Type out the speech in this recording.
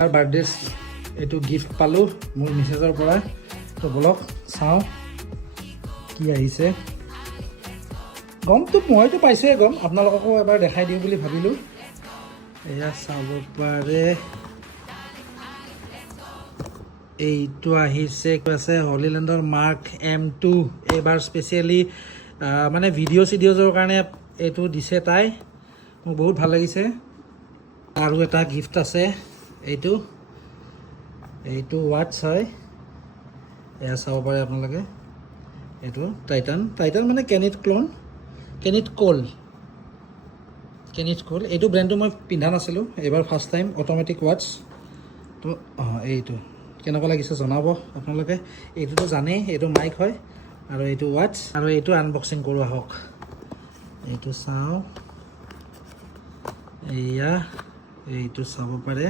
তাৰ বাৰ্থডে এইটো গিফট পালোঁ মোৰ মিছেছৰ পৰা। তো বলক চাওঁ কি আহিছে। গমটো মইতো পাইছোঁৱে গম, আপোনালোককো এবাৰ দেখাই দিওঁ বুলি ভাবিলোঁ। এয়া চাব পাৰে, এইটো আহিছে আছে হলিলেণ্ডৰ মাৰ্ক M2। এইবাৰ স্পেচিয়েলি মানে চিডিঅ'জৰ কাৰণে এইটো দিছে তাই, মোক বহুত ভাল লাগিছে। আৰু এটা গিফ্ট আছে, এইটো ৱাটছ হয়, এয়া চাব পাৰে আপোনালোকে। এইটো টাইটান মানে কেনিথ কোল। এইটো ব্ৰেণ্ডটো মই পিন্ধা নাছিলোঁ, এইবাৰ ফাৰ্ষ্ট টাইম অট'মেটিক ৱাটছ। তো এইটো কেনেকুৱা লাগিছে জনাব আপোনালোকে। এইটোতো জানেই, এইটো মাইক হয় আৰু এইটো ৱাটছ। আৰু এইটো আনবক্সিং কৰোঁ আহক, এইটো চাওঁ। এইটো চাব পাৰে।